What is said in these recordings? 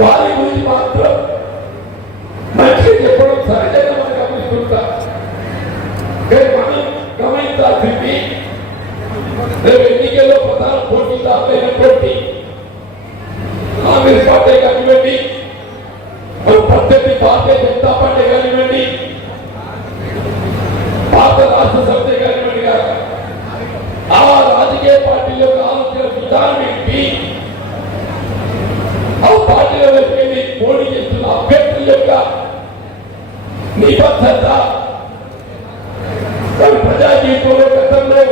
వారి గురించి మాత్రం మంచిగా చెప్పడం సహజంగా మనం గమనిస్తుంటాం. కానీ మనం గమనించాల్సింది రేపు ఎన్నికల్లో ప్రధాన పోటీదారులైనటువంటి కాంగ్రెస్ పార్టీ కానివ్వండి, ప్రత్యర్థి భారతీయ జనతా పార్టీ కానివ్వండి, భారత రాష్ట్ర సమితి కానివ్వండి కాక ఆ రాజకీయ పార్టీలో ఆలోచన విధానం ఏంటి, ఆ పార్టీలో వెళ్ళి పోటీ చేస్తున్న అభ్యర్థుల యొక్క నిబద్ధత, ప్రజా జీవితంలో గతంలో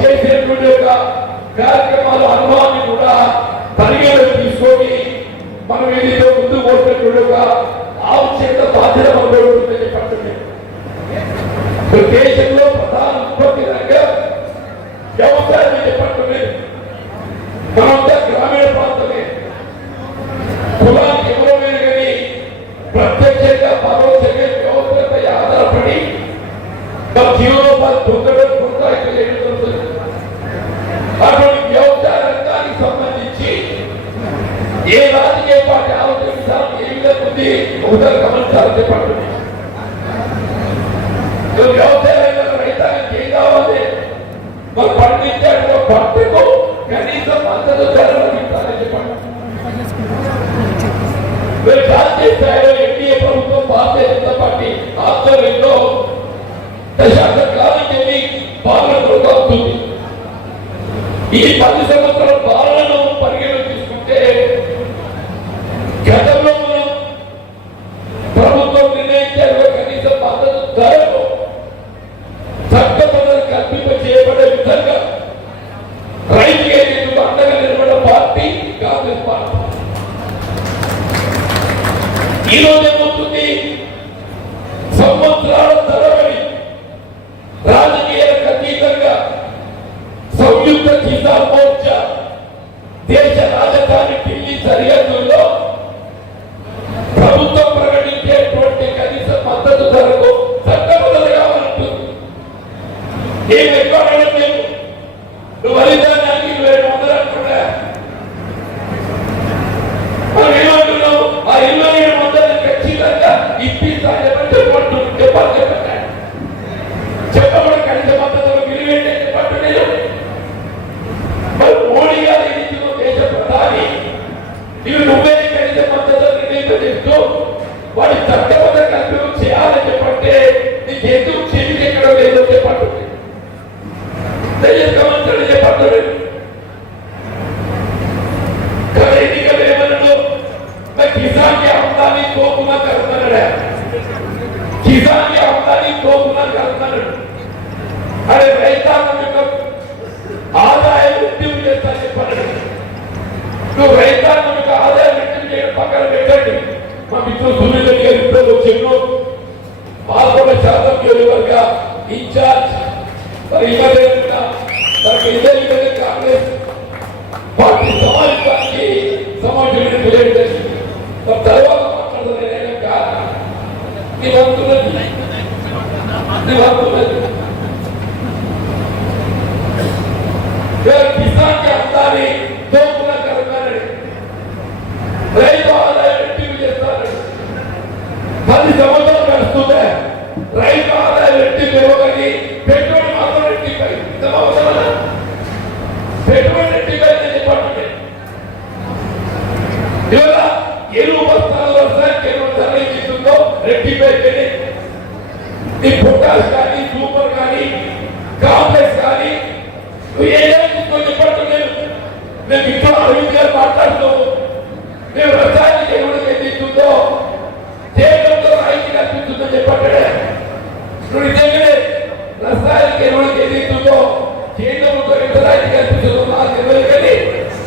చేసినటువంటి యొక్క కార్యక్రమాల అనుభవాన్ని కూడా పరిగణలోకి తీసుకొని మనం ఏదైతే ముందు పోసినటువంటి ఒక ఆవశ్యకత బాధ్యత మనలో ఉంటుందని చెప్పండి. దేశంలో ప్రధాన ఉత్పత్తి రంగం వ్యవసాయం చెప్పండి. మనంతా గ్రామీణ ప్రాంతమే. కులానికి ఎవరైనా కానీ ప్రత్యక్షంగా పరోక్షంగా వ్యవస్థపై ఆధారపడి మన జీవనోపాధి పొందడం కొనసాగించలేదు. అటువంటి వ్యవసాయ రంగానికి సంబంధించి ఏ రాజకీయ పార్టీ ఆలోచన విధానం ఏ విధంగా ఉంది ఒకసారి గమనించాలని చెప్పండి. వ్యవసాయ రంగంలో రైతాంగం ఏం కావాలి, మరి పండించే పంటకు కనీసం మద్దతు ధర లభించాలని చెప్పండి. జాతీయ స్థాయిలో ఎన్డీఏ ప్రభుత్వం భారతీయ జనతా పార్టీ ఆధ్వర్యంలో దశాబ్ద కాలం వెళ్ళి పాలన కొనసాగుతుంది. ఈ 10 సంవత్సరాల పాలనను పరిగణలోకి తీసుకుంటే గతంలో మనం ప్రభుత్వం నిర్ణయించే కనీస మద్దతు ధరలో చట్టబద్ధ కల్పింప చేయబడే విధంగా రైతుకి ఏదైతే అండగా నిలబడిన పార్టీ కాంగ్రెస్ పార్టీ. ఈ రోజు ఏమవుతుంది, సంవత్సరాల తరబడి రాజకీయాలకు అతీతంగా సంయుక్త కిసాన్ మోర్చా దేశ రాజధాని ఢిల్లీ సరిహద్దుల్లో ప్రభుత్వం ప్రకటించేటువంటి కనీస మద్దతు ధరకు చట్టబద్ధత కావాలంటుంది. ఏం ఎక్కడైనా మేము నువ్వు వరిధాన్యానికి 700 అనుకుంటా, మనం ఏమంటున్నావు, ఆ 2700 ఖచ్చితంగా ఇప్పిస్తామని చెప్పండి. చెప్పబడి కనీస మద్దతులు విలువేంటే చెప్పట్లేదు. మరి మోడీ గారు ఏదించిందో దేశ ప్రధాని ఇవి నువ్వే కనీస మద్దతు నిర్ణయించు వాడి చట్టబద్ధ కల్పన చేయాలని చెప్పంటే నీకు ఎందుకు చెవి ఎక్కడం లేదో చెప్పండి. గమనించండి చెప్పండి. ఎన్నికలు ఏమన్నాడు, కిసాన్ కి ఆమ్దానీ తోపునా కడుతున్నాడు, కిసాన్ కి ఆమ్దానీ తోపునా కడుతున్నాడు. అరే రైతాంగం యొక్క ఆదాయం రెట్టింపు చేస్తాను చెప్పండి. నువ్వు రైతాంగం యొక్క ఆదాయం రెట్టింపు చేయడం పక్కన పెట్టండి. మా మిత్రులు సునీల్ రెడ్డి గారు ఇప్పుడు వచ్చారు, 11% వర్గ ఇన్ఛార్జ్. మరి ఇదే కాంగ్రెస్ పార్టీ సమాజానికి సమాజం తర్వాత మాట్లాడుతున్నా కిసాన్ కి అందాన్ని దోపున కడతారని, రైతు ఆదాయం రెట్టింపు చేస్తారని. 10 సంవత్సరాలు నడుస్తుంటే రైతు ఆదాయం రెట్టింపు ఇవ్వగలి, పెట్టుబడి మాత్రం రెట్టింపై పెట్టుబడి రెట్టింపై చెప్పండి. ఇవాళ ఎరువు బస్తాల వ్యవసాయానికి ఎరువు ధర ఇస్తుందో రెట్టింపై ఈ పొటాష్ కానీ సూపర్ కానీ కాంప్లెక్స్ కానీ నువ్వు ఏదైనా చెప్పండి. నేను ఇంట్లో అరవింద్ గారు మాట్లాడుతావు, మేము రసాయనిక ఎరువులకు ఎదిస్తుందో చేయడంతో రైతు కల్పిస్తుందో చెప్పండి. నువ్వు నిజంగానే రసాయనిక ఎరువులకు ఎదిస్తుందో చేయడంతో ఎంత రైతు కల్పిస్తుందో నాకు తెలియదు. కానీ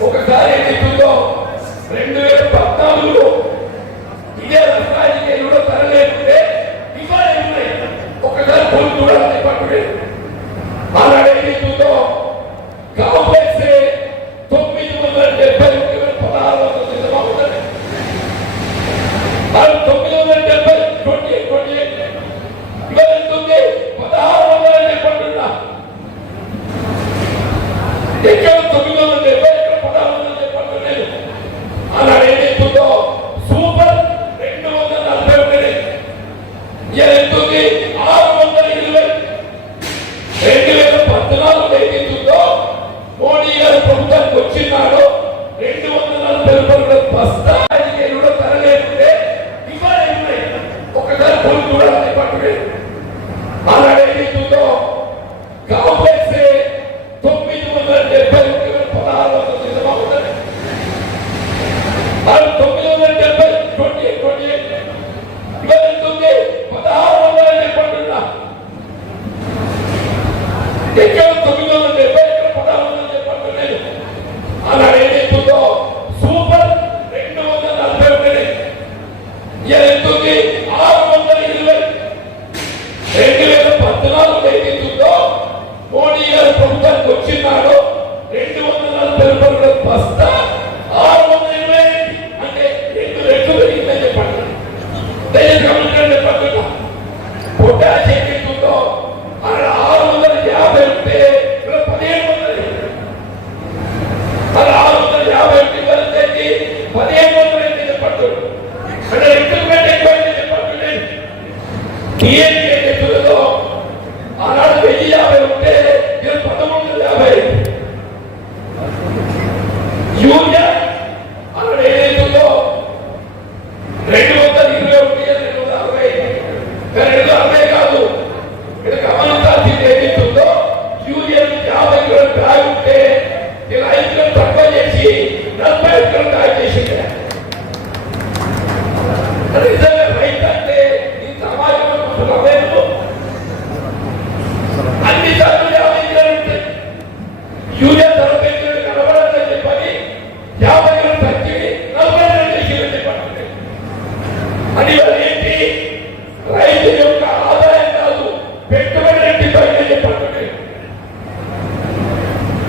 ఒకసారి ఎదిస్తుందో 2014లో ఇదే రసాయనిక ఎరువులు తరలేకుంటే ఇవాళ ఉన్నాయి. ఒకసారి పొలు చూడాలని చెప్పండి. అలాగే ఎదిస్తుందో కాంప్లెక్స్ 970 1600 సిద్ధమవుతుంది. 970 28 ఇవాళ 1600 చెప్పంటున్నా. ఎక్కడ 970 1600 చెప్పండి. అలాగే ఏదైతుందో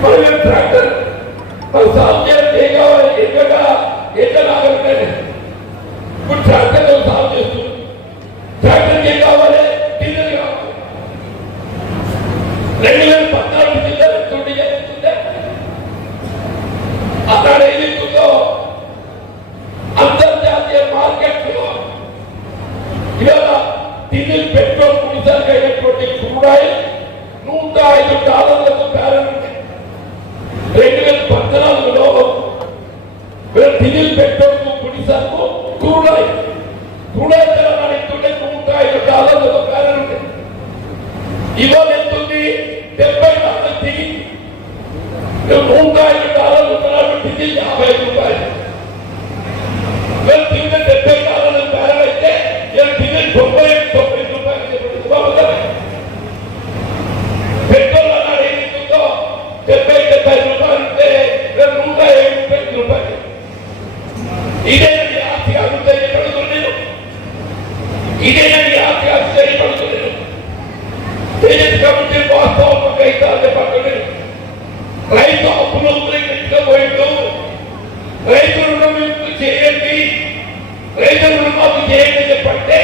మనం ట్రాక్టర్ మనం సాగు చేస్తే ఏం కావాలి ఎట్లా నాగలితే ఇప్పుడు ట్రాక్టర్తో సాగు చేస్తుంది. ట్రాక్టర్కి ఏం కావాలి? డీజిల్ కావాలి. 2014 జిల్లా ఎత్తుంటే చెప్తుంటే అక్కడ ఏదైతుందో అంతర్జాతీయ మార్కెట్లో ఇవాళ డీజిల్ పెట్రోల్ ముడిసరుకు అయినటువంటి క్రూడ్ ఆయిల్ $105 బ్యారెల్ ఉంది. 2014లో డీజిల్ పెట్రోల్ ముడిసరుకు క్రూడ్ ఆయిల్ తెలంగాణ ఎంతుంటే $105 బ్యారెల్ ఉంది. ఇవాళ ఎంతుంది? $70 దిగి $105 ఉన్నాడు. డీజిల్ $55. $70 బ్యారెల్ అయితే డీజిల్ $90 పెట్రోల్ అన్నాడు ఏమిస్తుందో $70 ఉంటే $107. ఇదేనండి ఆస్తి అభివృద్ధి పడుతున్నాను. ఇదేనండి ఆస్తి అభివృద్ధి పడుతున్నాను. కాబట్టి వాస్తవం రైతాన్ని పక్కలేదు. రైతు అప్పులు పోయిండు. రైతు రుణమాఫీ చేయండి, రైతు రుణమాఫీ చేయండి చెప్పంటే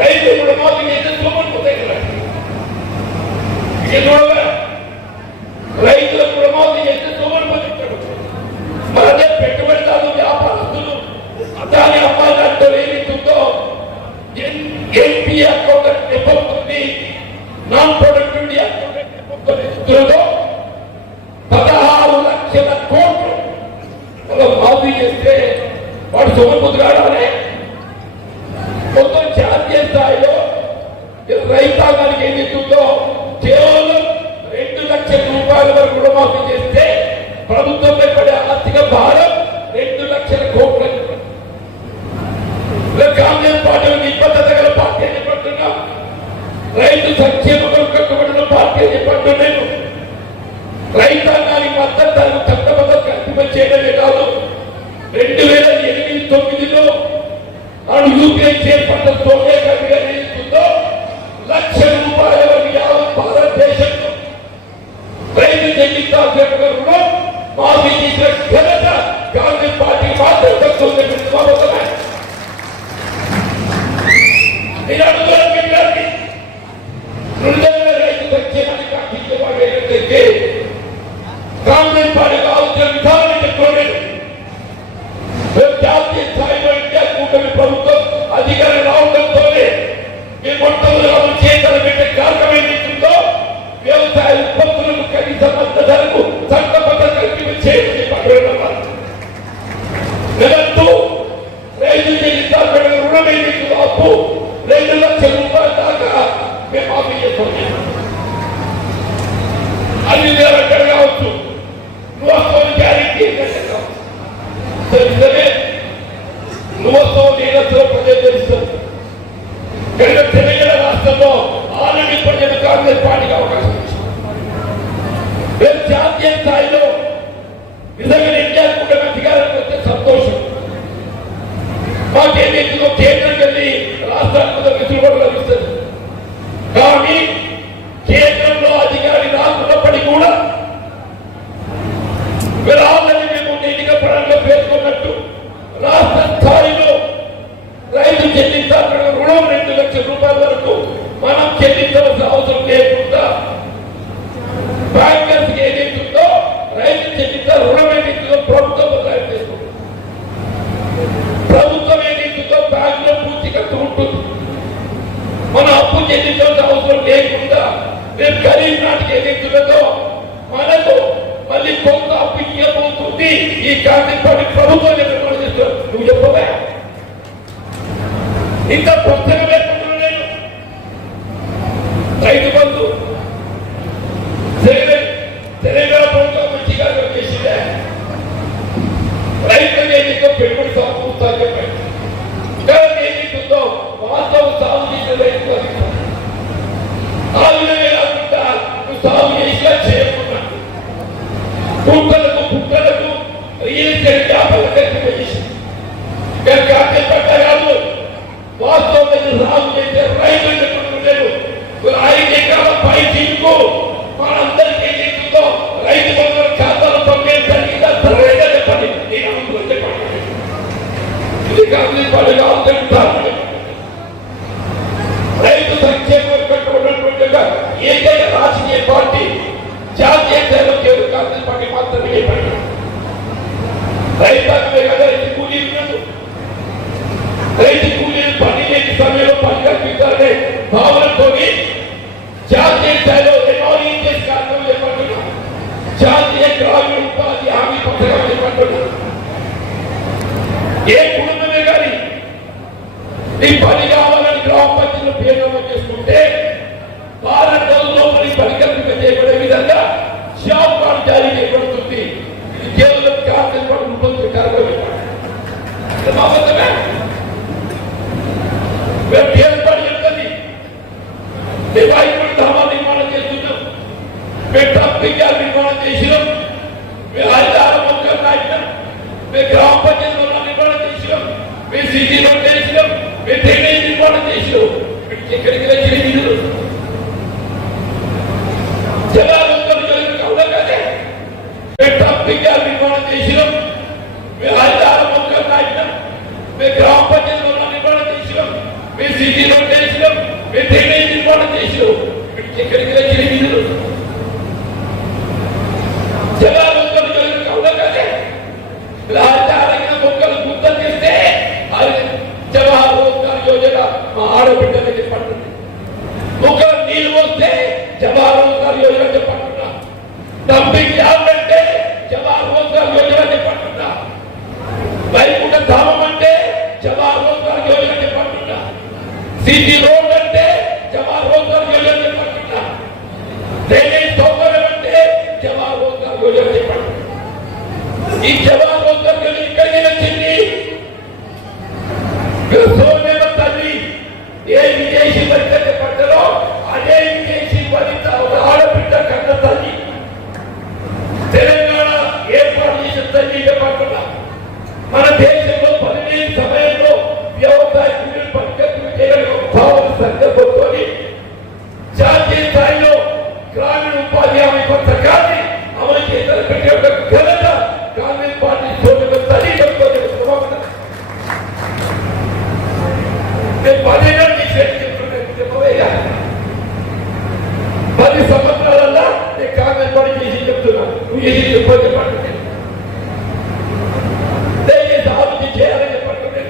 రైతు రుణమాఫీ చేస్తే చూపడిపోతాయి కదా. రైతుల రుణమాఫీ చేస్తే చూపడిపోతాడు. అదే పెట్టుబడిదారు వ్యాపారస్తులు దాని అమ్మాయి అంటే ఏమిస్తుందో ఎన్పి అకౌంట్ నింపుతుంది, నాన్ ప్రొడక్టివిటీ అకౌంట్ నింపుతుందో 16 లక్షల కోట్లు మాఫీ చేస్తే వాడు సోమపుత్రాడే. మొత్తం జాతీయ స్థాయిలో రైతాంగానికి ఏం చెప్తుందో కేవలం $2 లక్షల వరకు రుణమాఫీ చేస్తే ప్రభుత్వం పడే ఆర్థిక భారం 2 లక్షల కోట్లు. కాంగ్రెస్ పార్టీ నిబద్ధత గల పార్టీ అని చెప్పంటున్నాం. రైతు సంక్షేమ కొరకబడిన పార్టీ అని చెప్పంటున్నాను. రైతాంగానికి మద్దతు ధరకు చట్టబద్ధ కల్పన చేయడమే కాదు, 2008-9లో నాడు యూపీఐ చేపట్ట సోనియా గాంధీ గారు ఏమిస్తుందో ₹1,00,000 వరకు యావత్ భారతదేశంలో రైతు చెల్లించాల్సిన రుణం మాఫీ చేసిన ఘనత కాంగ్రెస్ పార్టీ మాత్రం దక్కుతుంది. నేను అడుగుతున్నాను మిత్రులకి, నిజంగా రైతు సంక్షేమానికి అందించేవాడు ఏంటంటే కాంగ్రెస్ పార్టీ కావాల్సిన విధానం చెప్పుకోలేదు. జాతీయ స్థాయిలో ఇండియా కూటమి ప్రభుత్వం అధికారం రావడంతోనే మీ మొట్టమొదటి చేతలు పెట్టే కారణం ఏమిస్తుందో వ్యవసాయ ఉత్పత్తులకు కనీస మద్దతు ధరకు చట్టబద్ధ కల్పన చేయమని పట్టుకున్నారు. నెలతో రైతు చెల్లించాల్సిన రుణం ఏమిస్తుందో అప్పు $2 లక్షల దాకా మేము మాఫీ చేస్తున్నాం. అన్ని ఎక్కడ కావచ్చు, నువ్వు గ్యారెంటీ ఏంటంటే కావచ్చు. నిజమే, నువ్వు నీరసంలో ప్రజలు తెలుస్తుంది. కనుక తెలంగాణ రాష్ట్రంలో ఆల్రెడీ ప్రజలు కాంగ్రెస్ పార్టీకి అవకాశం ఇచ్చింది. రేపు జాతీయ స్థాయిలో నిజంగా ఇండియా కూడా అధికారానికి వస్తే సంతోషం. మాకేంటో కేంద్రం వెళ్ళి రాష్ట్రానికి వెసులుబాటు లభిస్తుంది. కానీ కేంద్రంలో అధికారి రాకున్నప్పటికీ కూడా ఆల్రెడీ మేము ఎన్నిక పరంగా పేర్కొన్నట్టు రాష్ట్ర స్థాయిలో రైతు చెల్లించాల్సిన రుణం $2 లక్షల వరకు మనం చెల్లించవలసిన అవసరం లేకుండా బ్యాంకర్స్ ఏదైతుందో రైతు చెల్లించాల రుణం ఏదైతుందో ప్రభుత్వం బదలాయింపు చేసుకుంటుంది. ప్రభుత్వం ఏదైతుందో బ్యాంకులో పూర్తి ఖర్చు ఉంటుంది. మనం అప్పు చెల్లించాల్సిన అవసరం లేకుండా రేపు ఖరీఫ్ నాటికి ఏదైతుందో మనకు మళ్ళీ కొంత అప్పు ఇవ్వబోతుంది. ఈ కాంగ్రెస్ పార్టీ ప్రభుత్వం నిర్మాణం చేస్తారు. నువ్వు చెప్పవా? ఇంకా పుస్తకం వేసుకుంటున్నాను నేను. రైతు బంధు తెలంగాణ ప్రభుత్వం మంచిగా చేసిందే. రైతులు ఏదైతే పెట్టుబడి సమకూరుస్తా చెప్పండి. ఏదైతుందో వాస్తవ సాగు చేసిన రైతు అది ఆ విధంగా కాకుండా నువ్వు సాగు చేసినా చేయకుండా పుట్టలకు రియల్ ఎస్టేట్ వ్యాపారం చేసి కాదు వాస్తవం కాంగ్రెస్ పార్టీ మాత్రమే చెప్పండి. రైతాంగమే కదా రైతు కూలీలు, రైతు కూలీలు పని లేని సమయంలో పని కల్పించాలనే భావనతో జాతీయ స్థాయిలో ఎన్ఆర్ఈజీఎస్ కార్యక్రమం చేపడుతున్నాం. జాతీయ గ్రామీణ ఉపాధి హామీ పథకం చేపడుతున్నాం. ఏ కుటుంబమే కానీ నీ పని కావాలని గ్రామ పంచాయతీలో పేరు చేసుకుంటే వారం రోజుల్లో పని పరికల్పిత చేయబడే విధంగా జాబ్ కార్డు జారీ చేయబడుతుంది. ఇది కేవలం కాంగ్రెస్ పార్టీ రూపొందించిన కార్యక్రమం. మేము కేంద్రపాటు చెప్తుంది డివైడ్ ధామా నిర్మాణం చేస్తున్నాం, మేము ట్రాఫిక్ జామ్ నిర్మాణం చేసినాం, మేము హరితార మొక్కలు నాటినాం, మేము గ్రామ పంచాయతీలో నిర్మాణం చేసినాం, మేము సిటీ రోడ్ చేసినాం, మేము డ్రైనేజ్ నిర్మాణం చేసినాం. ఎక్కడికి వచ్చిన నిధులు ట్రాఫిక్ జామ్ నిర్మాణం చేసినాం, మేము హరితార మొక్కలు నాటినాం, మేము గ్రామ పంచాయతీలో నిర్మాణం చేసినాం, మేము సిటీ రోడ్ చేసినాం, మేము డ్రైనేజ్ నిర్మాణం చేసినాం. ఎక్కడికి వచ్చిన నిధులు మొక్కలు గుర్తం చేస్తే జవహర్ రోజ్గార్ యోజన మా ఆడబిడ్డలు చెప్పంటున్నా. మొక్కలు నీళ్లు వస్తే జవహర్ రోజ్గార్ యోజన చెప్పంటున్నా. డంపింగ్ యార్డ్ అంటే జవహర్ రోజ్గార్ యోజన చెప్పంటున్నా. వైకుంఠ ధామం అంటే జవహర్ రోజ్గార్ యోజన చెప్పంటున్నా. సిటీ రోడ్ అంటే జవహర్ రోజ్గార్ యోజన చెప్పంటున్నా. డ్రైనేజ్ సౌకర్యం అంటే జవహర్ రోజ్గార్ యోజన చెప్పంటున్నా. ఈ జవహర్ రోజ్గార్ యోజన ఇక్కడికి వచ్చింది. తల్లి ఏ విదేశీ వనిత పట్టలో అదే విదేశీ వనిత ఆడబిడ్డ కన్న తల్లి తెలంగాణ ఏర్పాటు చేసిన తల్లి పట్టణ మన దేశంలో పదిహేను సమయంలో వ్యవసాయ పరికల్పన చేయడం భావన సందర్భంతో జాతీయ స్థాయిలో గ్రామీణ ఉపాధి హామీ పథకాన్ని అమలు చేసిన పెట్టే ఒక ఘనత కాంగ్రెస్ పార్టీ తల్లి పది సంవత్సరాలల్లా నేను కాంగ్రెస్ పార్టీ చేసి చెప్తున్నాను. నువ్వు చేసి చెప్పండి, దయచేసి అభివృద్ధి చేయాలని చెప్పండి.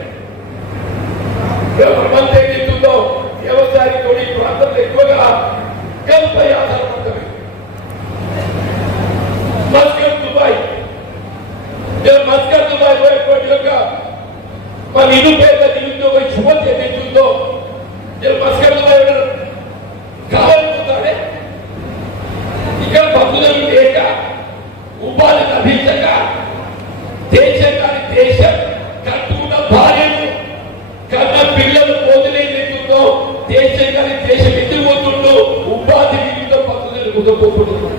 మంత్రి ఏదైతుందో వ్యవసాయ తోడి ప్రాంతంలో ఎక్కువగా కల్పై ఆధారపడతాయి. మస్కట్ దుబాయ్ పోయేటువంటి యొక్క మన నిరుపేద నిరుద్యోగ యువత ఏదైతుందో మస్కట్ దుబాయ్ కావాలనుకుంటాడే ఇక్కడ భక్తులను లేక ఉపాధి లభించక దేశం కాని దేశం కట్టుకున్న భార్యను కన్న పిల్లలు పోతులేదో దేశం కాని దేశం ఎందుకు పోతుండో ఉపాధి నిమిత్తం భక్తులను కుదరపోతున్నాడు.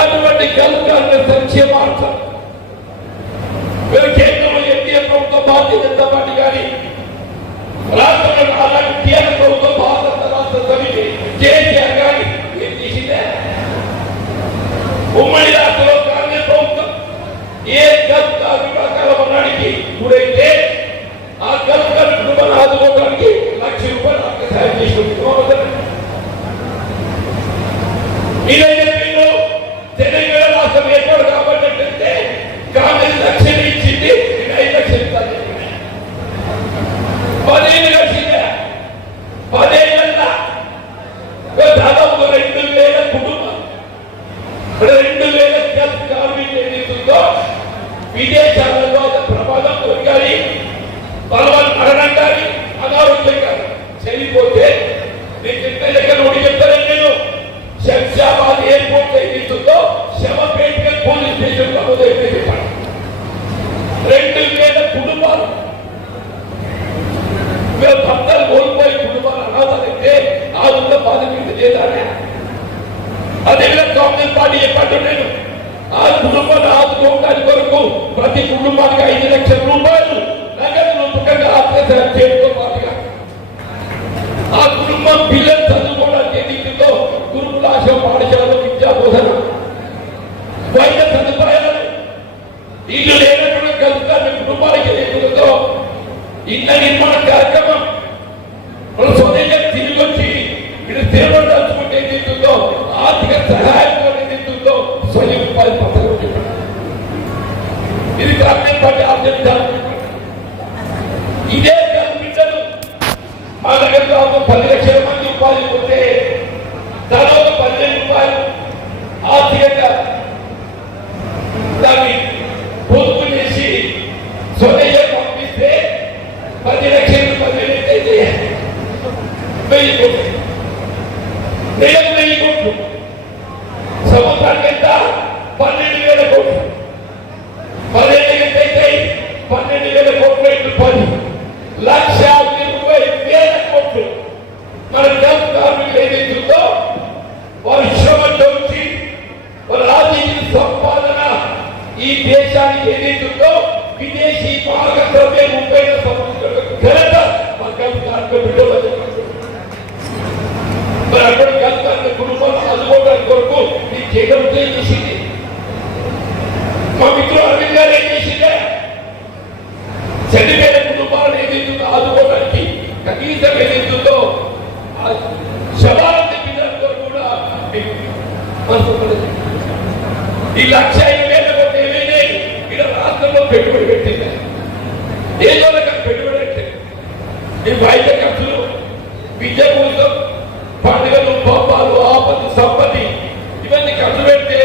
అటువంటి కలుగుతారు సంక్షేమార్థం మీరు కేంద్రంలో ఎన్డీఏ ప్రభుత్వం భారతీయ జనతా పార్టీ కానీ రాష్ట్రంలో అలాంటి కేంద్ర ప్రభుత్వం భారత రాష్ట్ర సమితి కేసీఆర్ కానీ ఏం చేసిందే? ఉమ్మడి రాష్ట్రంలో కాంగ్రెస్ ప్రభుత్వం ఏ గల్ఫ్ విభాగాల ఉన్నాడికి గురైతే ఆ గల్ఫ్ కుటుంబాన్ని ఆదుకోవడానికి ₹1,00,000 సాయం చేసిన తెలంగాణ రాష్ట్రం ఏర్పాటు కాబట్టి కాంగ్రెస్ లక్ష్యం ఇచ్చింది, 5 లక్షలు ఇస్తాను. 10 లక్షల 10 ఏళ్ళ దాదాపు 2,000 కుటుంబం 2,000 కార్మికులు ఏదైతుందో విదేశాలలో ప్రమాదం కానీ బలవాన్ మరణం కానీ అనారోగ్యం కానీ చనిపోతే నేను చెప్పే లెక్క నోడి చెప్తానని నేను శంషాబాద్ ఎయిర్పోర్ట్ ఏదైతుందో శవపేట పోలీస్ స్టేషన్ నమోదైతే చెప్పాను. 2,000 కుటుంబాలు భర్తలు కోల్పోయి కుటుంబాలు అనాథలైతే ఆ ఉన్న బాధ మీద చేయాలి. అదేవిధంగా కాంగ్రెస్ పార్టీ చెప్పాడు నేను ఆ కుటుంబాన్ని ఆదుకోవడానికి కొరకు ప్రతి కుటుంబానికి ₹5 లక్షల నగదు రూపకంగా ఆత్మహత్య చేయడంతో పాటుగా ఆ కుటుంబం పిల్లలు చదువుకోవడానికి ఏదైతుందో గురుకులాశ పాఠశాలలో విద్యా బోధన వైద్య సదుపాయాలను ఇల్లు లేనటువంటి కలుగుతారు కుటుంబానికి ఏదైతుందో ఇళ్ళ నిర్మాణ కార్యక్రమం మన స్వదేశం తిరిగి వచ్చి ఇది స్థిరపడాల్సుకుంటే ఏదైతుందో ఆర్థిక సహాయంతో ఏదైతుందో సంవత్సరానికి ఎంత 12,000 కోట్లు, 10 అయితే 12,000 కోట్లు ఇంటూ 10 1,20,000 కోట్లు. మన గల్ఫ్ కార్మికులు ఏదైతుందో వారి శ్రమంతో వచ్చి వారి ఆర్థిక సంపాదన ఈ దేశానికి ఏదైతుందో విదేశీ భాగస్వామ్యం 30 సంవత్సరాలకు ఘనత మన గల్ఫ్ కార్మిక బిడ్డలు. మరి అక్కడ గల్ఫ్ కార్మిక కుటుంబాలు ఆదుకోవడానికి కొరకు ఈ కేంద్రం ఏం చేసింది? మా మిత్రులు అరవింద్ గారు ఏం చేసిందే? చనిపోయిన కుటుంబాలను ఏదైతుందో ఆదుకోవడానికి కనీసం ఏదైతుందో శవాలను తెప్పించడంతో కూడా ఈ 1,05,000 కోట్లు ఏమైనా ఇక్కడ రాష్ట్రంలో పెట్టుబడి పెట్టింది. ఏదో పెట్టుబడి పెట్టింది. ఈ వైద్య ఖర్చులు, విద్య కోసం, పండుగలు, పాపాలు, ఆపత్తి, సంపత్తి ఇవన్నీ ఖర్చు పెడితే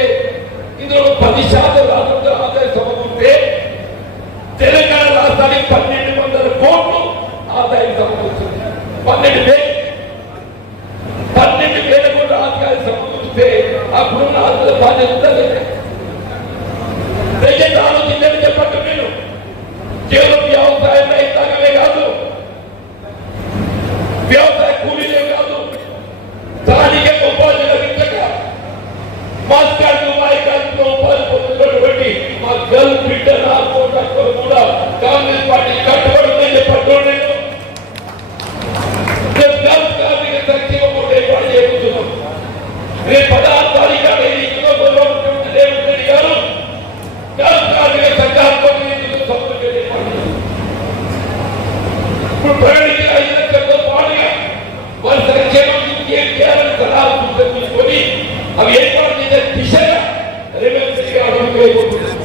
ఇందులో 10% రాష్ట్రంలో ఆదాయం సమకూరితే తెలంగాణ రాష్ట్రానికి 1,200 కోట్లు ఆదాయం సమకూరుతుంది. 12,000 కోట్ల ఆదాయం సమకూరితే ఆ కుటుంబ ఆదాయ బాధ్యత దయచేసి ఆలోచించని చెప్పట్టు. నేను కేవలం వ్యవసాయం రైతాంగమే కాదు, వ్యవసాయ కూలీలే కాదు, స్థానిక ఉపాధి లభించక మాస్కార్డు మాయకార్డులో ఉపాధి పొందుతున్నటువంటి మా గల్ఫ్ బిడ్డ రాష్ట్రంలో కూడా కాంగ్రెస్ పార్టీ కట్టుబడుతుందని చెప్పట్టు. నేను గల్ఫ్ కార్మిక సంక్షేమ బోర్డు ఏర్పాటు చేయబోతున్నాం. రేపు 16 తారీఖు ముఖ్యమంత్రి రేవంత్ రెడ్డి గారు గల్ఫ్ కార్మిక సంఘాలతో ఇప్పుడు ప్రయాణించిన 5 లక్షలతో పాటుగా వారి సంక్షేమం ఏం చేయాలని సలహాలు సూచనలు తీసుకొని అవి ఏర్పాటు చేసే దిశగా రేవంత్ రెడ్డి గారు అడుగుతున్నారు.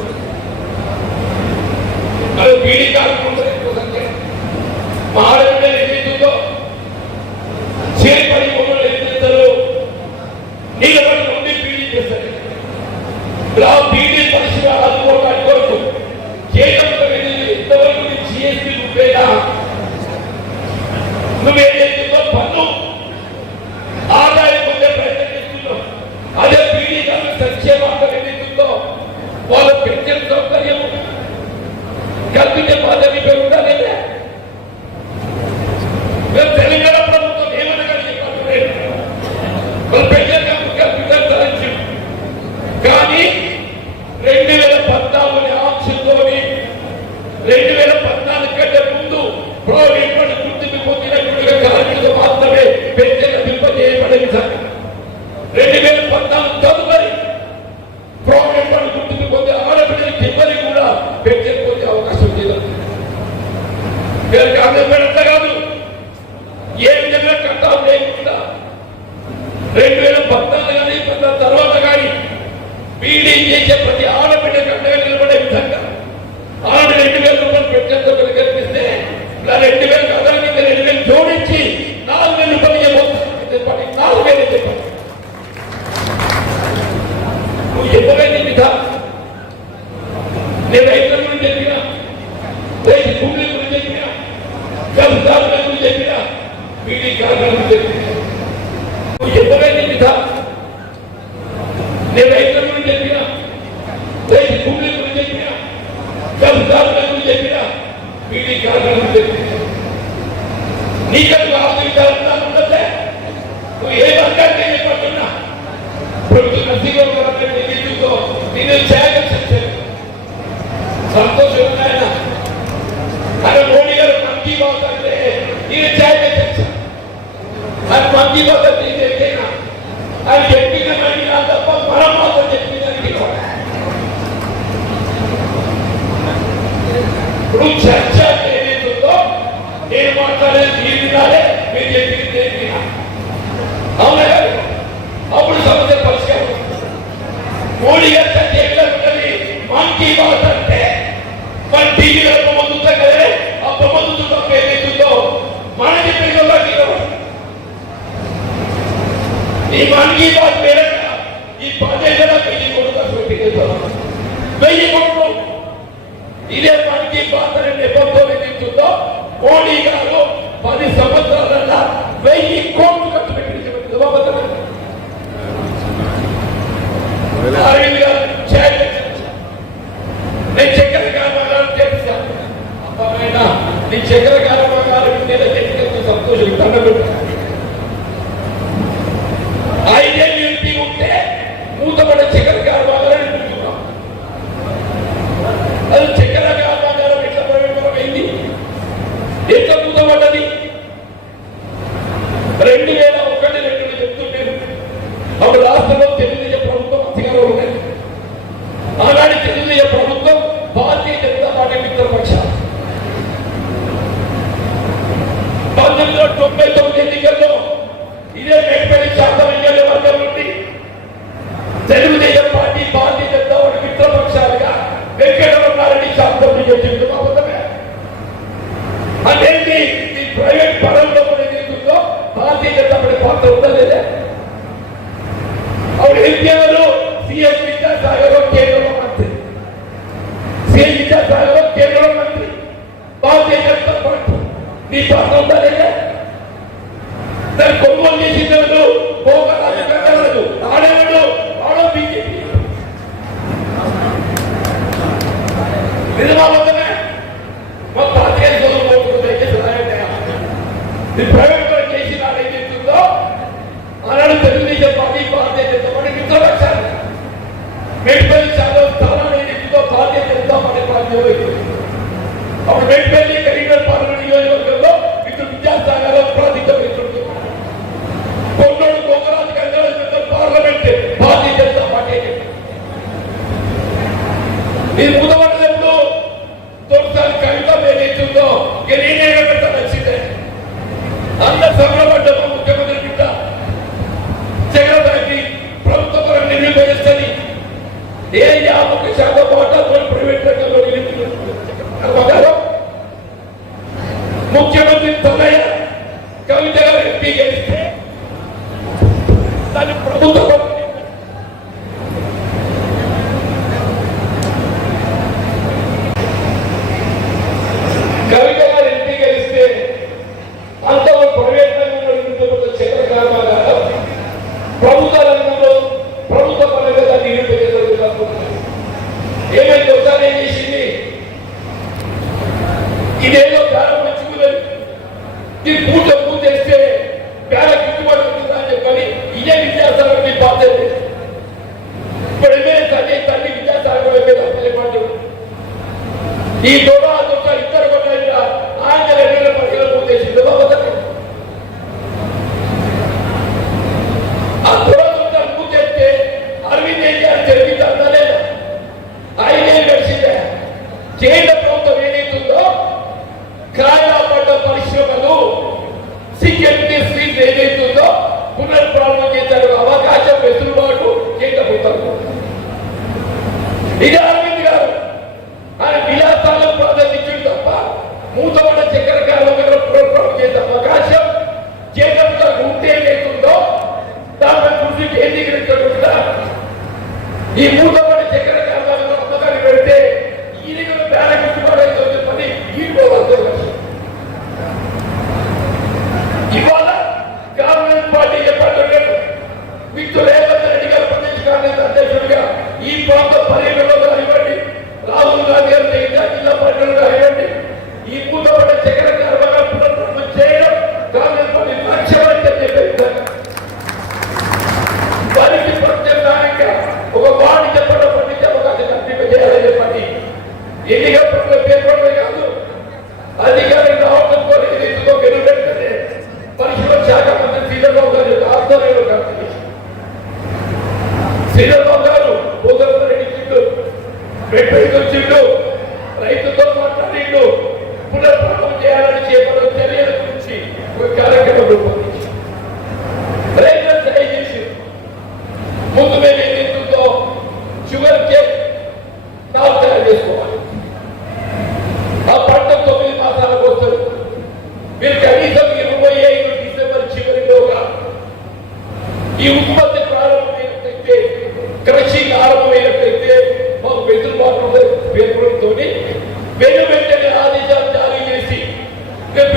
మరి బీడీ కార్మికులు మా ఆడబిడ్డ ఏదైతుందో చేపడి మమ్మల్ని ఎదుగుతారు నిలబడి నుండి బీడీ చేస్తారు. బీడీ పరిశ్రమ అందుకోవడానికి కొరకు కేంద్రంతో ఇంతవరకు జిఎస్టీ రూపేనా నువ్వేదైతుందో పన్ను ఆదాయం పొందే ప్రయత్నం చేస్తున్నావు. అదే బీడీ కార్మిక సంక్షేమాంగం ఏదైతుందో వాళ్ళ పెన్షన్ సౌకర్యం కల్పించే బాధ్యత పెరుగుతా లేదా? తెలంగాణ ప్రభుత్వం ఏమన్నా చెప్పారు, వాళ్ళ పెన్షన్ కల్పించాలని. కానీ 2014 ఆప్షన్తో 2014 కంటే ముందు ప్రైవేట్ గుర్తింపు పొందినట్టుగా కార్మికులకు మాత్రమే పెన్షన్ దింపజేయబడే విధంగా 2014 తదుపరి ప్రైవేట్ గుర్తింపు పొందే ఆడబిడ్డలకి ఎవరి కూడా పెన్షన్ పొందే అవకాశం లేదు. కాంగ్రెస్ కాదు, ఏ విధంగా కట్టాలు లేకుండా 2014 కానీ తర్వాత కానీ బీడీ చేసే ప్రతి ఆడబిడ్డ కట్టగా నిలబడే విధంగా ఆడ 2,000 రూపాయలు పెన్షన్తో కల్పిస్తే 2,000 అదనంగా 2,000 జోడించి 4,000 చెప్పండి. 4,000 చెప్పండి. నువ్వు ఎంతమంది విధానం నేను రైతుల గురించి చెప్పినా, రైతు భూముల గురించి చెప్పినా, వ్యవసాయాల గురించి చెప్పినా, బీడీ కార్మికుల గురించి చెప్పినా, నువ్వు ఎంతమంది విధానం నేను రైతుల గురించి చెప్పినా, రైతు భూముల గురించి చెప్పినా, వ్యవసాయాల గురించి చెప్పినా, బీడీ కార్మికుల గురించి చెప్పినా, నీకు ఆర్థిక ఉండదే. నువ్వు ఏ వర్గాన్ని చెప్పట్టున్నా ప్రభుత్వం నర్సింగ్తో నేను చేయగలిసి సంతోషం ఆయన. అరే మోడీ గారు మన్ కీ బాత్ అంటే నేను చేయగలిసి అది మన్ కీ బాత్ అంటే చెప్పినా ఆయన చెప్పిన తప్ప మనం మాత్రం చెప్పినది. ఇప్పుడు చర్చ ఏదైతుందో నేను మాట్లాడేది మీరు వినాలే, మీరు చెప్పింది నేను వినా. అవునా? అప్పుడు సమస్య పరిష్కారం. మోడీ గారు చర్చ ఎట్లా ఉంటుంది? మన్ కీ బాత్ అంటే మన టీవీలో పొందుతా కదా, ఆ పొందుతూ తప్ప ఏదైతుందో మన చెప్పిన ఈ మన్ కీ బాత్ పేరట ఈ 15 కోట్లు 1000 కోట్లు ఇదే మన్ కీ బాత్ అనే నెపంతో ఏదైతుందో మోడీ గారు 10 సంవత్సరాల 1000 కోట్లు ఖర్చు పెట్టి చక్కెర కర్మాగారం సంతోషం దండలు 5 ఏళ్ళు ఎంపీ ఉంటే మూతపడ్డ చక్కెర కర్మాగారం చూస్తున్నాం. అది చక్కెర కర్మాగారం ఎట్లా ప్రవేశం అయింది, ఎట్లా మూతపడ్డది? 2001-2 చెప్తుంటారు. అప్పుడు రాష్ట్రంలో తెలుగుదేశం ప్రభుత్వం అధికారంలో ఉన్నది. ఆనాటి తెలుగుదేశం ప్రభుత్వం భారతీయ జనతా పార్టీ మిత్రపక్షాలు 1999 ఎన్నికల్లో ఇదే మేడ్పల్లి శాతం ఎమ్మెల్యే వర్గం నుండి తెలుగుదేశం పార్టీ భారతీయ జనతా పార్టీ మిత్రపక్షాలుగా వెంకటరమణారెడ్డి శాతం చెప్తున్నా అబద్ధమే. అదేంటి ఈ ప్రైవేట్ పరంలో కూడా ఏదైతుందో భారతీయ జనతా పార్టీ పాత్ర ఉందా లేదా? అప్పుడు ఎంపీలు సీఎం విద్యాసాగర్ కేంద్రంలో మంత్రి, సీఎం విద్యాసాగర్ కేంద్రంలో మంత్రి, భారతీయ జనతా పార్టీ నీ పాత్ర ఉందా లేదా? దాన్ని కొనుగోలు చేసింది పోగరాజు కట్టలేదు, ఆడేవాడు ఆడో బీజేపీ. నిజమాబద్ధమే. మా పార్టీ ప్రైవేట్ పరం చేసి నాడు ఏం చెప్తుందో ఆనాడు తెలుగుదేశం పార్టీ భారతీయ జనతా పార్టీ మిత్రపక్షాలు మేడ్పల్లి శాతం స్థానాన్ని ఏం చెప్తుందో భారతీయ జనతా పార్టీ పార్టీ. అప్పుడు మేడ్పల్లి కరీంనగర్ పార్లమెంట్ నియోజకవర్గంలో ఇటు విద్యాసాగర్ ప్రాతినిధ్యం వహిస్తుంటున్నారు. కొన్నోడు గోకరాజు గంగారాజు పార్లమెంట్ భారతీయ జనతా పార్టీ. ఇది మూతపడ్డప్పుడు తొలిసారి కవిత ఏదైతుందో ఇక నేనే నచ్చిందే అందరు సంబరపడ్డాము. ముఖ్యమంత్రి బిడ్డ జగన్ ప్రభుత్వ పరం నిర్ణయిస్తుంది. ఏ 51% పాటు ప్రైవేట్ రంగంలో కర్మగారం ముఖ్యమంత్రి తనయ్య కవిత గారు ఎంపీ గెలిస్తే దాని ప్రభుత్వ కవిత గారు ఎంపీ గెలిస్తే అంత ప్రైవేట్ రంగంలో చక్కెర కర్మాగారం ప్రభుత్వ రంగంలో ప్రభుత్వ పరంగా దాన్ని నిరూపించగలుగుతారు. ఏమైంది ఒకసారి ఏం చేసింది, ఇదేదో ప్రారంభించుకున్నది ఈ పూజేస్తే పేద గిట్టుబాటు ఉంటుందా అని చెప్పని ఇదే విద్యాసాగర్ మీ బాధ్యత. ఇప్పుడు ఎమ్మెల్యే తల్లి విద్యాసాగర్ చెప్పంటారు ఈ దొర ఇద్దరు కొట్టిన ఆయన 2010లో పూజేసింది. ఆ దొర పూజేస్తే అరవింద్ ఏం చేయాలి జరిగింది అందా లేదా? 5 ఏళ్ళు గడిచిందే. కేంద్ర ప్రభుత్వం ఏదైతుందో కాయపడ్డ పరిశ్రమలు సెక్యూరిటీ స్ట్రీట్ ఏదైతుందో పునర్ప్రారంభం చేశారు. అవకాశం వెసులుబాటు కేంద్ర ప్రభుత్వం. ఇది అరవింద్ గారు ఆయన విలాసాలకు ప్రాధాన్యత తప్ప మూతపడ్డ చక్కెర కర్మాగారం పునర్ప్రారంభం చేసే అవకాశం కేంద్ర ప్రభుత్వం ఉంటే ఏదైతుందో దానిపై కృషి కేంద్రీకరించకుండా ఈ మూతపడ్డ చక్కెర కర్మాగారం అమ్మకాన్ని పెడితే ఈయన పేద గిట్టుబాటు అవుతుంది చెప్పని ఇవాళ కాంగ్రెస్ పార్టీ చెప్పారు మిత్రులు రేవంత్ రెడ్డి గారు ప్రదేశ్ కాంగ్రెస్ అధ్యక్షుడిగా ఈ ప్రాంత పర్యటనలో కానివ్వండి, రాహుల్ గాంధీ గారు జిల్లా పర్యటనలో కానివ్వండి, ఈ మూతపడ్డ చక్కెర కర్మాగారం పునర్ప్రారంభం చేయడం కాంగ్రెస్ పార్టీ లక్ష్యమని చెప్పారు. వారికి ప్రత్యేకంగా ఒక వాణి చెప్పడం పండించే అవకాశం కల్పింపజేయాలని చెప్పండి. ఎన్నికల పేర్కొనడమే కాదు, అధికారులు రావడం కూడా ఏదైతుందో వెనువెంటనే పరిశ్రమ శాఖ మంత్రి శ్రీధర్రావు గారి ఆధ్వర్యంలో కలిసి శ్రీధర్రావు గారు భూగర్భరెడ్డి చిండు మెట్పైకి వచ్చిండు, రైతుతో మాట్లాడిండు, పునర్ప్రారంభం చేయాలని చేపట్టిన చర్యల గురించి ఒక కార్యక్రమం రూపొందించి రైతులు దయచేసి ముందు మేము ఏదైతుందో షుగర్ కేక్ నాలుగు తయారు చేసుకోవాలి. ఆ పంట 9 మాసాలకు వస్తుంది. మీరు కనీసం 25 డిసెంబర్ చివరిలోగా ఈ ఉత్పత్తి ప్రారంభమైనట్లయితే, కృషికి ఆరంభమైనట్లయితే మాకు వెసులుబాటు పేర్కొనడంతో వెను వెంటనే ఆదేశాలు జారీ చేసి రేపు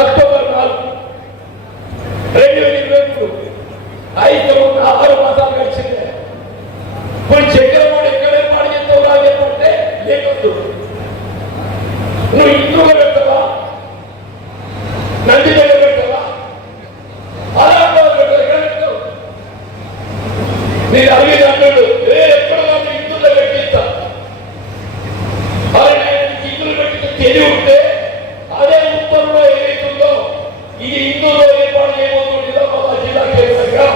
అక్టోబర్ 4, 2022 6 మాసాలు గడిచింది. ఇప్పుడు చక్రమూడు ఎక్కడ ఏర్పాటు చేస్తావు రా చెప్పంటే లేకొద్దు. నువ్వు ఇంట్లో పెడతావా, నంది దగ్గర పెడతావా, అలా ఎక్కడ పెడతావు? నేను అడిగేది అంటాడు ఎక్కడ ఇంట్లో పెట్టిస్తా. ఇంట్లో పెట్టి తెలివి ఉంటే అదే ఉత్తరంలో ఏదైతుందో ఇది హిందూలో ఏర్పాటు చేయబోతుంది నిజామాబాద్ జిల్లా కేంద్రంగా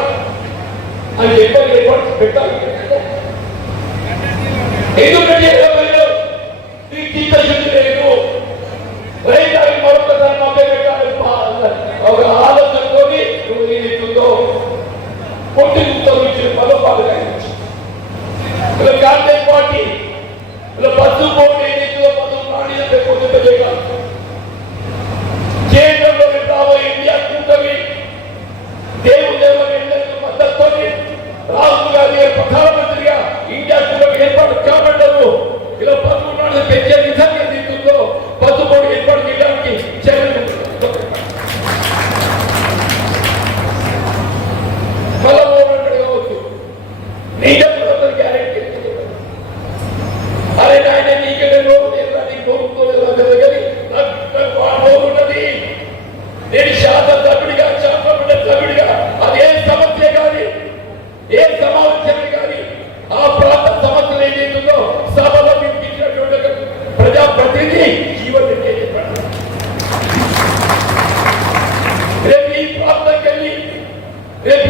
అని చెప్పి ఏర్పాటు పెట్టాలి. ఎందుకంటే చిత్తశుద్ధి లేదు. రైతాంగం మరొకసారి మధ్య పెట్టాలి ఒక ఆలోచనతో నువ్వు ఏదైతుందో కొట్టి ఉత్తరం ఇచ్చిన పదపాలు ఇలా కాంగ్రెస్ పార్టీ ఇలా బస్సు పోటీ ఏదైతుందో పదవి నాణ్యత పొందుతుందే కాదు. కేంద్రంలో రాబోయే ఇండియా కూటమి దేవుళ్ళకి మద్దతు రాహుల్ గాంధీ ప్రధానమంత్రిగా ఇండియా కూటమి ఏర్పాటు కాబట్టారు. ఇలా పదకొండు పెంచే నిజంగా దీంట్లో పదకొండు ఏర్పాటు చేయడానికి చర్యలు మళ్ళీ కావచ్చు. నిజం గ్యారెంటీ అరే నాయన నీకంటే బాగుంటుంది. నేను శాసన సభ్యుడిగా సభ్యుడిగా అదే సమస్య కానీ ఏ సమావేశం కానీ ఆ ప్రాంత సమస్యలు ఏదైతుందో సభలో వినిపించినటువంటి ప్రజాప్రతినిధి జీవన్ రెడ్డి చెప్పండి. రేపు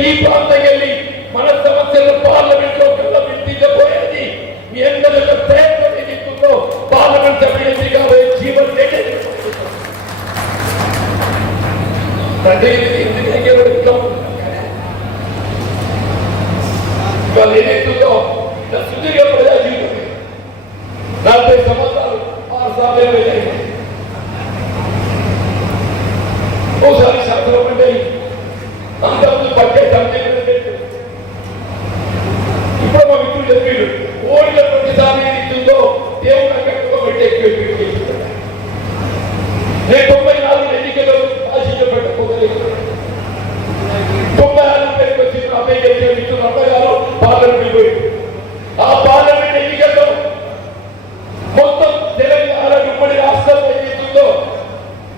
ఈ ప్రాంతం వెళ్ళి మన సమస్యలు పార్లమెంట్ లో కల్లా వినిపించబోయేది మీ అందరి ప్రయత్నం ఏదైతుందో పార్లమెంట్ సభ్యుడి కాబోయే జీవన్ రెడ్డి వాళ్ళు ఏదైతుందో సుదీర్ఘ ప్రజా జీవితం 40 సంవత్సరాలు 6 సార్లు ఓసారి శాస్త్రం అంటే అంతకుముందు పట్టే సందేహం ఇప్పుడు మా మిత్రులు చెప్పారు ఓడిల ప్రతిసారి ఏదైతుందో దేవుడు అక్కడ పెట్టే నేను 94 ఎన్నికల్లో ఆశించబట్టకపోలేదు. 96 పేరుకి వచ్చిన అబ్బాయి గెలిచిన మిత్రులు అమ్మగారు పార్లమెంట్ పోయి ఆ పార్లమెంట్ ఎన్నికల్లో మొత్తం తెలంగాణ ఉమ్మడి రాష్ట్రంలో ఏదైతుందో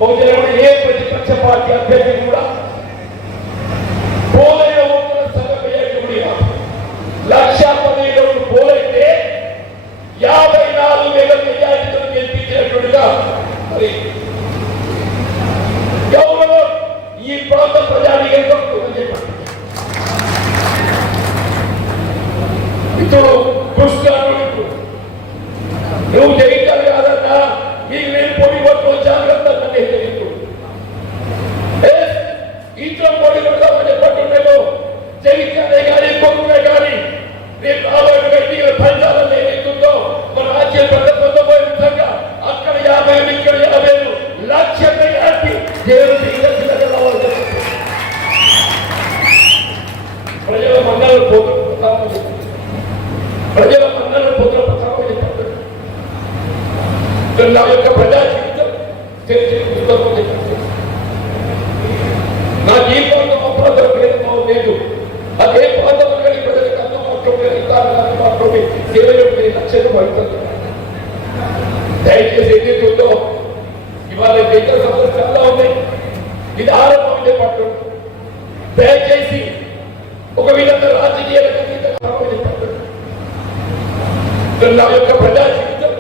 బహుజన ఏ ప్రతిపక్ష పార్టీ అభ్యర్థి కూడా పోలైన ఓట్ల సంఘం వేయకుండా 1,15,000 పోలైతే 54,000 మెజారిటీతో గెలిపించినట్టుగా మరి గౌరవం ఈ ప్రాంత ప్రజానికి చెప్పండి. ఇప్పుడు కృష్ణాడు నువ్వు జయించాలి కాదన్నా మీకు నేను పొడి పట్టు జాగ్రత్త ఇంట్లో పొడి పడతామని చెప్పట్టున్నాను. జయించాలే కానీ కొనుక్కునే కానీ రేపు రాబోయే గట్టిగా ఫలితాలను ఏదైతుందో మన రాజ్యం పొందబోయే విధంగా అక్కడ 50 ఇక్కడ 50 లక్ష మెజార్టీ దేవుడు ప్రజల మండలం పోతున్న ప్రజల మండలం పోతున్న నా యొక్క ప్రజా జీవితం నా జీవితంలో అప్రాంతం భేదభావం లేదు. అదే ప్రాంతం కలిగి ప్రజలకు అందుబాటులో 20 లక్షలు పడుతుంది. దయచేసి ఏదైతుందో ఇవాళ ఇతర సమస్యలు చాలా ఉన్నాయి. ఇది ఆరోపణ పట్టు దయచేసి ఒక విధంగా రాజకీయాలకు నా యొక్క ప్రజా జీవితం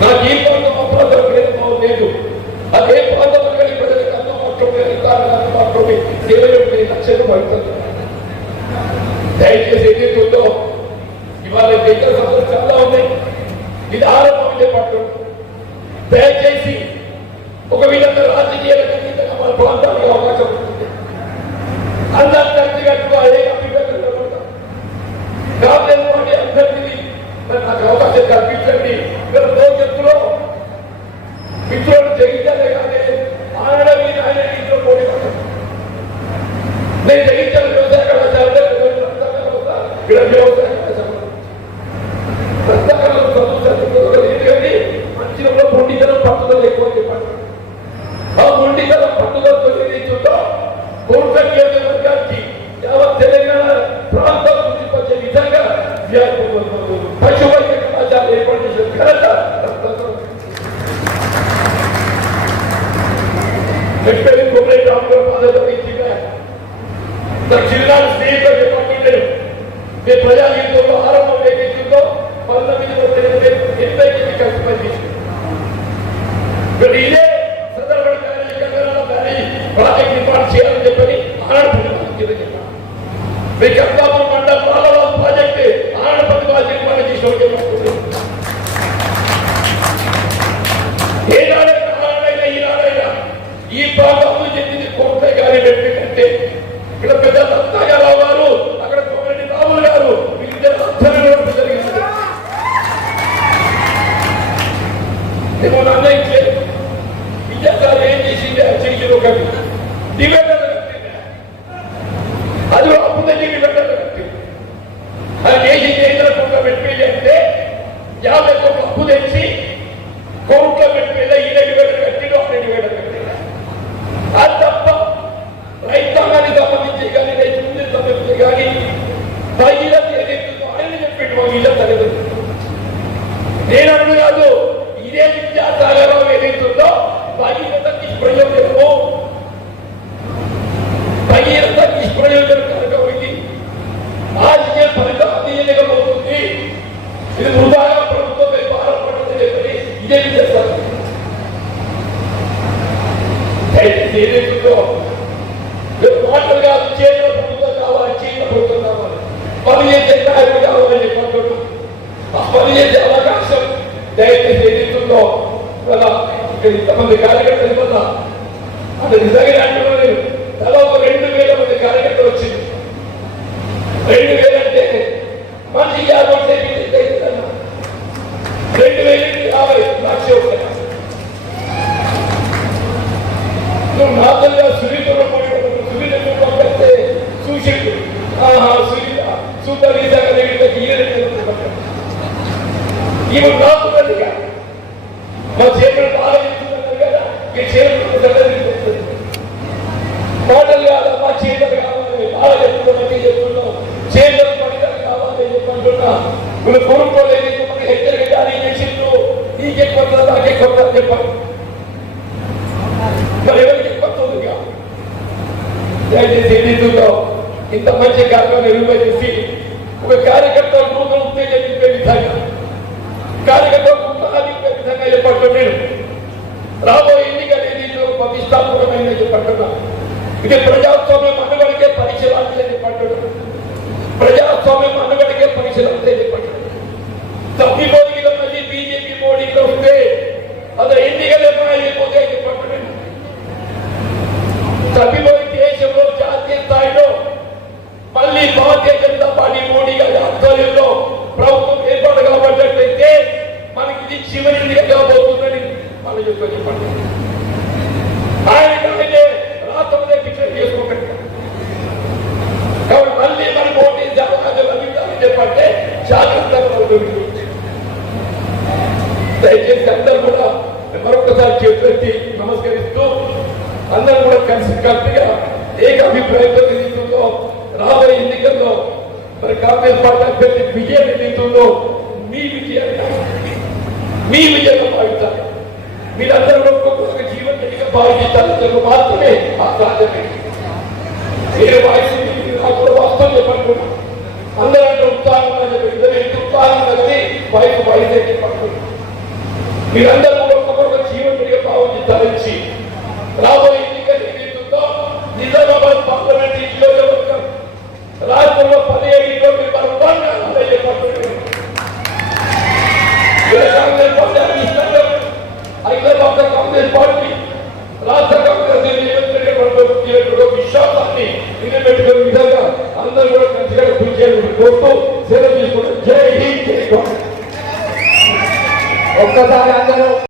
నా జీవితంలో అప్రాంతం భేదభావం లేదు. అదే ప్రాంతం కలిగి ప్రజలకు అందుబాటులో 20 లక్షలు లక్షలు పడుతుంది. దయచేసి ఏదైతుందో ఇవాళ ఎన్నికల సమస్యలు చాలా ఉన్నాయి. ఇది ఆరంభం పట్టు. దయచేసి ఒక విధంగా రాజకీయాలకు అతీతంగా మన ప్రాంతానికి అవకాశం ఉంటుంది. అందరు కలిసికట్టుగా అదే అభిప్రాయం కాంగ్రెస్ పార్టీ అందరికీ నాకు అవకాశం కల్పించండి. భవిష్యత్తులో మిత్రులు జగించాలే కానీ ఆయన మీద ఆయన ఇంట్లో పోటీ పడ్డాను. నేను జగించాలి వ్యవసాయ కళాశాల ఇక్కడ వ్యవసాయ కళాశాల ప్రస్తాకాలం చదువుతాను. మంచిగా మొండితనం పట్టుదల ఎక్కువ చెప్పాను. ఆ మొండితనం పట్టుదలతో ఏదైతుందో కోట్ల నియోజకవర్గానికి యావత్ తెలంగాణ ప్రాంతం గుర్తించే విధంగా పశువైద్య కళాశాల ఏర్పాటు చేసిన ఘనత చిరునాడు స్నేహితులు చెప్పండి. మీ ప్రజాజీవితంలో ఆరంభం ఏదైతుందో 1980 కలిసి పనిచేసింది. ఇదే సందర్భంగా ప్రాజెక్ట్ నిర్మాణం చేయాలని చెప్పని ఆనాడు చెప్పాను. మీ కర్తాపూర్ మండలం బాలవాస్ ప్రాజెక్ట్ ఆనాడు ప్రాజెక్ట్ నిర్మాణం చేసిన ఏనాడైనా ఈనాడైనా ఈ ప్రాంతంలో చెందింది కోట్ల గారి పెట్టిందంటే ఇక్కడ పెద్ద దత్తాగారావు గారు, అక్కడ కోమరెడ్డి రాములు గారు, వీళ్ళిద్దరు అర్థం జరిగింది. నేను నిర్ణయించలేదు. విద్యాసారి ఏం చేసింది చేసి ఒక డివైడర్ కట్టింది. అది అప్పు తెచ్చి డివైడర్ కట్టింది. అది చేసింది ఏదైనా కోట్ల పెట్టి అంటే 50 కోట్ల అప్పు తెచ్చి కోట్ల పెట్టి ఈయన డివైడర్ కట్టిండు, అక్కడ డివైడర్ కట్టింది. అది తప్ప రైతాంగానికి సంబంధించి కానీ రైతు సంబంధించి కానీ భగీరథ ఏదైతుందో ఆయన చెప్పిట్టు వీళ్ళ తల్లిదండ్రులు నేను అడుగు కాదు. ఇదే విద్యాసాగరం ఏదైతుందో భగీరథ నిష్ప్రయోజనము, భగీరథ నిష్ప్రయోజనం కనుక ఇది ఆశయ ఫలితం అతీయకపోతుంది. ఇది వృధాగా ప్రభుత్వంపై భారం పడుతుంది. ఇదే విద్యాసాగరం ఏదైతుందో మాటలు కాదు, చేయడం ప్రభుత్వం కావాలి, చేయడం ప్రభుత్వం కావాలి, పని చేసే నాయకుడు కావాలని చెప్పాడు. ఆ పని చేసే అవకాశం దయచేసి ఏదైతుందో ఇక్కడ ఇంతమంది కార్యకర్తలు వల్ల అంటే నిజంగా అంటున్నారు. తల ఒక 2000 మంది కార్యకర్తలు వచ్చింది. 2000 అంటే మనిషి 50 2050 లక్ష నువ్వు నాతోగా సునీతలో సునీతకు పంపిస్తే చూసిండు. సునీత సూపర్ ఇవి నాకు కనుక మా చేతులు బాగా చెప్తున్నారు కదా, ఈ చేతులు మాటలు కాదు, మా చేతులు కావాలి బాగా చెప్తున్నా చెప్తున్నాం. చేతులు పడితలు కావాలి చెప్పంటున్నా. మీరు కోరుకోలేదు మనకి హెచ్చరిక జారీ చేసిండు. నీకెక్కువ నాకెక్కువ చెప్పాలి. మరి ఎవరికి ఎక్కువతుంది కాదు. దయచేసి ఏదైతుందో ఇంత మంచి కార్యక్రమం నిర్వహించి ఒక కార్యకర్త నూతన ఉత్తేజం నింపే విధంగా, కార్యకర్త ఉత్సాహం నింపే విధంగా చెప్పట్టు నేను రాబోయే ఎన్నికలు ఏదైతే ప్రతిష్టాత్మకమైన చెప్పట్టున్నా. ఇది ప్రజాస్వామ్యం అనుబడికే పరీక్షలాంటిదే చెప్పట్టున్నా. ప్రజాస్వామ్యం అనుబడికే పరీక్షలాంటిదే చెప్పట్టున్నా. తప్పిపోయి మళ్ళీ బీజేపీ మోడీలో ఉంటే అదే ఎన్నికలు అయిపోతే చెప్పట్టున్నాను. తప్పిపోయి దేశంలో జాతీయ స్థాయిలో మళ్ళీ భారతీయ జనతా పార్టీ మోడీ గారి ఆధ్వర్యంలో ప్రభుత్వం ఏర్పాటు కాబట్టినట్లయితే మనకి ఇది చివరి ఎన్నిక కాబోతుందని మనం చెప్పండి. ఆయనకైతే రాష్ట్రంలో డిక్లేర్ చేసుకోకండి. కాబట్టి మళ్ళీ మన మోడీ లభించాలని చెప్పంటే జాగ్రత్తగా దయచేసి అందరూ కూడా మరొకసారి చేతులెత్తి నమస్కరిస్తూ అందరూ కూడా కలిసికట్టుగా ఏకాభిప్రాయంతో ఎన్నికల్లో రాబోయే ఎన్నికల్లో మరి కాంగ్రెస్ పార్టీ అభ్యర్థి విజయం ఎన్నికల్లో మీ విజయంగా భావించాలి. మీరందరూ ఒక్కొక్క జీవనగా భావించాలి మాత్రమే ఆ సాధ్యమే. నేను వాయిస్ కూడా వాస్తవం చెప్పనుకున్నా. అందరూ అంటే ఉత్సాహంగా చెప్పి ఎంత ఉత్సాహంగా కానీ వాయిస్ చెప్పనుకున్నా. మీరందరూ ఒక్కొక్క జీవనగా భావించాలని రాబోయే ఎన్నికలు ఏదైతుందో నిజామాబాద్ పార్లమెంట్ చేయాలని కోరుతూ సెలవు తీసుకుంటూ జై హింద్ జై భారత్. ఒక్కసారి అందరూ